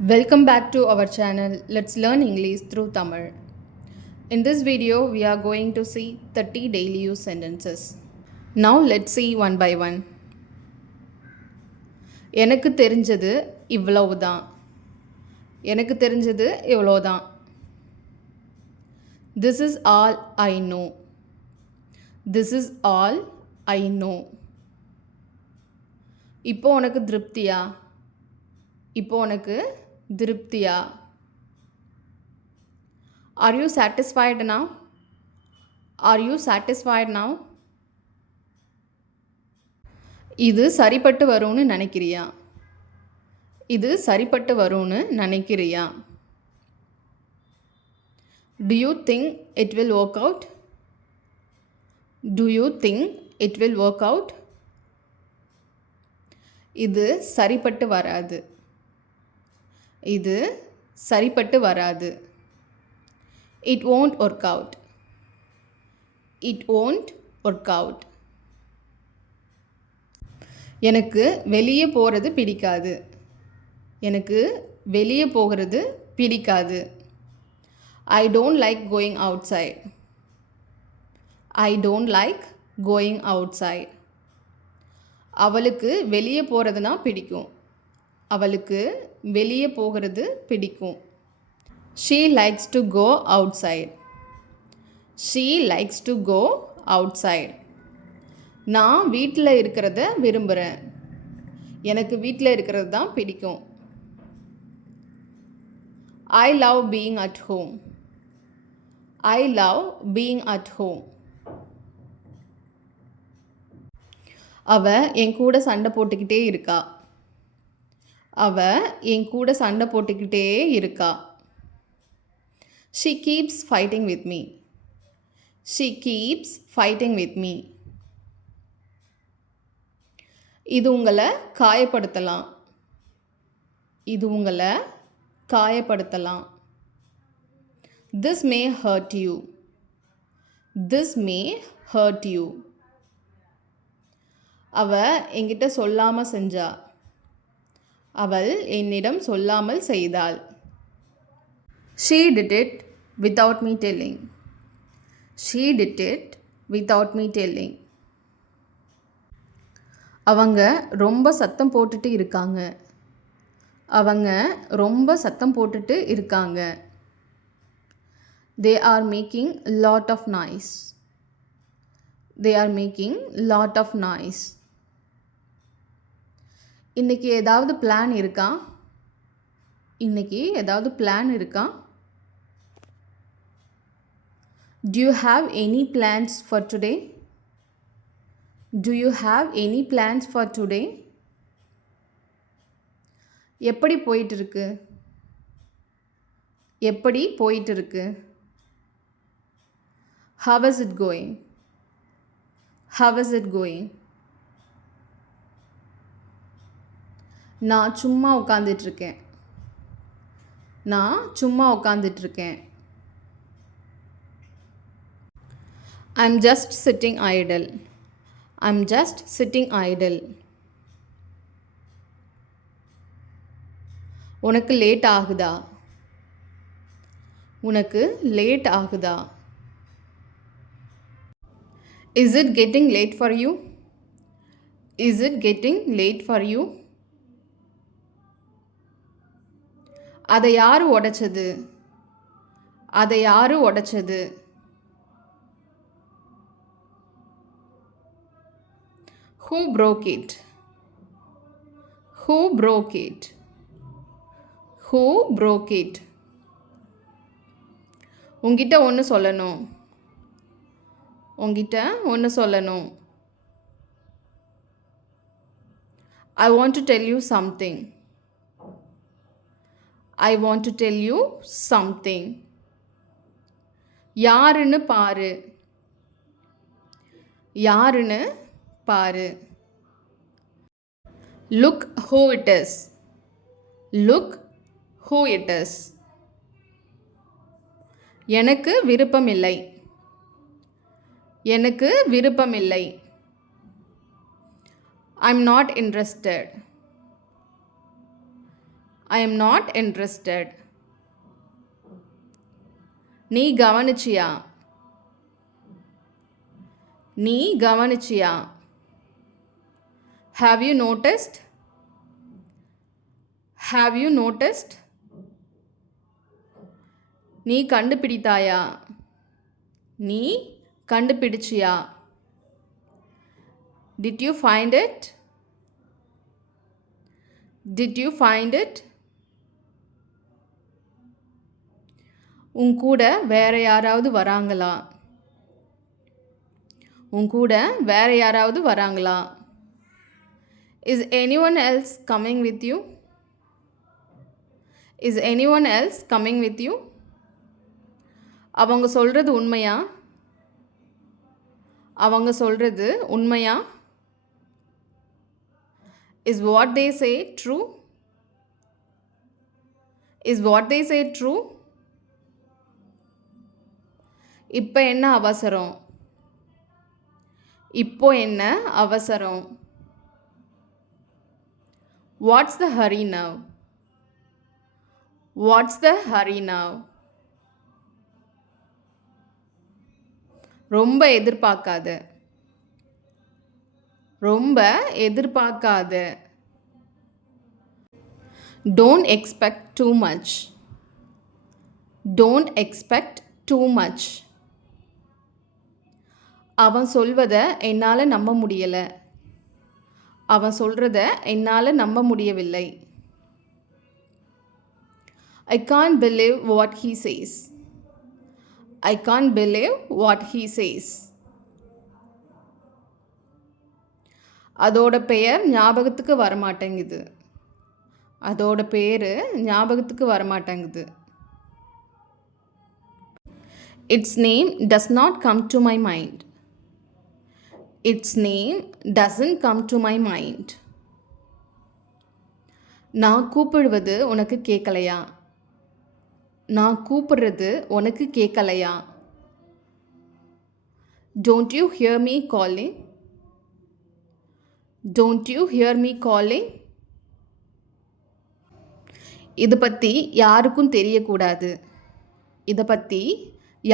Welcome back to our channel. Let's learn English through Tamil. In this video, we are going to see 30 daily use sentences. Now let's see one by one. எனக்கு தெரிஞ்சது இவ்வளவுதான். எனக்கு தெரிஞ்சது இவ்வளவுதான். This is all I know. This is all I know. இப்போ உனக்கு திருப்தியா? இப்போ உனக்கு திருப்தியா? Are you satisfied now? Are you satisfied now? இது சரிப்பட்டு வரும்னு நினைக்கிறியா? இது சரிப்பட்டு வரும்னு நினைக்கிறியா? Do you think it will work out? Do you think it will work out? இது சரிப்பட்டு வராது. இது சரிப்பட்டு வராது. It won't work out. It won't work out. எனக்கு வெளியே போகிறது பிடிக்காது. எனக்கு வெளியே போகிறது பிடிக்காது. I don't like going outside. I don't like going outside. அவளுக்கு வெளியே போகிறதுனா பிடிக்கும். அவளுக்கு வெளியே போகிறது பிடிக்கும். She likes to go outside. She likes to go outside. நான் வீட்டில் இருக்கிறத விரும்புகிறேன். எனக்கு வீட்டில் இருக்கிறது தான் பிடிக்கும். I love being at home. I love being at home. அவ என் கூட சண்டை போட்டுக்கிட்டே இருக்கா. அவ என் கூட சண்டை போட்டுக்கிட்டே இருக்கா. She keeps fighting with me. She keeps fighting with me. இது உங்களை காயப்படுத்தலாம். இது உங்களை காயப்படுத்தலாம். This may hurt you. This may hurt you. அவ என்கிட்ட சொல்லாமல் செஞ்சா. அவள் என்னிடம் சொல்லாமல் செய்தாள். She did it without me telling. She did it without me telling. அவங்க ரொம்ப சத்தம் போட்டுட்டு இருக்காங்க. அவங்க ரொம்ப சத்தம் போட்டுட்டு இருக்காங்க. They are making lot of noise. They are making lot of noise. இன்னைக்கு ஏதாவது பிளான் இருக்கா? இன்னைக்கு ஏதாவது பிளான் இருக்கா? Do you have any plans for today? Do you have any plans for today? எப்படி போயிட்டு இருக்கு? எப்படி போயிட்டு இருக்கு? How is it going? How is it going? நான் சும்மா உட்காந்துட்ருக்கேன். நான் சும்மா உட்காந்துட்ருக்கேன். I'm just sitting idle. I'm just sitting idle. உனக்கு லேட் ஆகுதா? உனக்கு லேட் ஆகுதா? Is it getting late for you? Is it getting late for you? அதை யாரு உடைச்சது? அதை யாரு உடைச்சது? Who broke it? Who broke it? Who broke it? உங்கிட்ட ஒன்று சொல்லணும். உங்கிட்ட ஒன்று சொல்லணும். I want to tell you something. I want to tell you something. யாருன்னு பாரு. யாருன்னு பாரு. Look who it is. Look who it is. எனக்கு விருப்பமில்லை. எனக்கு விருப்பமில்லை. I'm not interested. I am not interested. நீ கவனிச்சியா? நீ கவனிச்சியா? Have you noticed? Have you noticed? நீ கண்டுபிடித்தாயா? நீ கண்டுபிடிச்சியா? Did you find it? Did you find it? உன் கூட வேற யாராவது வராங்களா? உன் கூட வேற யாராவது வராங்களா? Is anyone else coming with you? Is anyone else coming with you? அவங்க சொல்றது உண்மையா? அவங்க சொல்றது உண்மையா? Is what they say true? Is what they say true? இப்போ என்ன அவசரம்? இப்போ என்ன அவசரம்? What's the hurry now? What's the hurry now? ரொம்ப எதிர்பார்க்காத. ரொம்ப எதிர்பார்க்காத. Don't expect too much. Don't expect too much. அவன் சொல்வதை என்னால் நம்ப முடியலை. அவன் சொல்கிறத என்னால் நம்ப முடியவில்லை. I can't believe what he says. I can't believe what he says. அதோட பெயர் ஞாபகத்துக்கு வரமாட்டேங்குது. அதோட பேர் ஞாபகத்துக்கு வரமாட்டேங்குது. Its name does not come to my mind. Its name doesn't come to my mind. நான் கூப்பிடுவது உனக்கு கேட்கலையா? நான் கூப்பிடுறது உனக்கு கேட்கலையா? Don't you hear me calling? Don't you hear me calling? இது பற்றி யாருக்கும் தெரியக்கூடாது. இதை பற்றி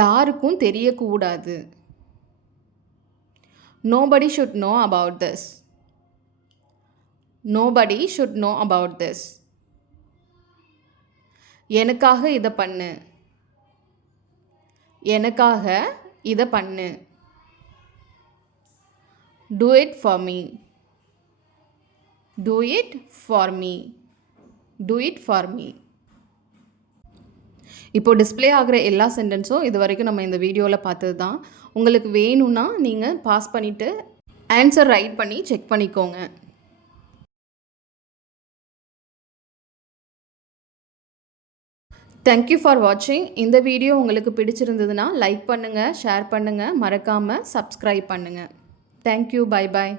யாருக்கும் தெரியக்கூடாது. Nobody should know about this. Nobody should know about this. எனக்காக இதை பண்ணு. எனக்காக இதை பண்ணு. Do it for me. Do it for me. Do it for me. இப்போ டிஸ்ப்ளே ஆகிற எல்லா சென்டென்ஸும் இது வரைக்கும் நம்ம இந்த வீடியோவில் பார்த்தது தான். உங்களுக்கு வேணும்னா நீங்கள் பாஸ் பண்ணிவிட்டு ஆன்சர் ரைட் பண்ணி செக் பண்ணிக்கோங்க. தேங்க்யூ ஃபார் வாட்சிங். இந்த வீடியோ உங்களுக்கு பிடிச்சிருந்ததுன்னா லைக் பண்ணுங்கள், ஷேர் பண்ணுங்கள், மறக்காமல் சப்ஸ்கிரைப் பண்ணுங்கள். தேங்க்யூ. Bye bye.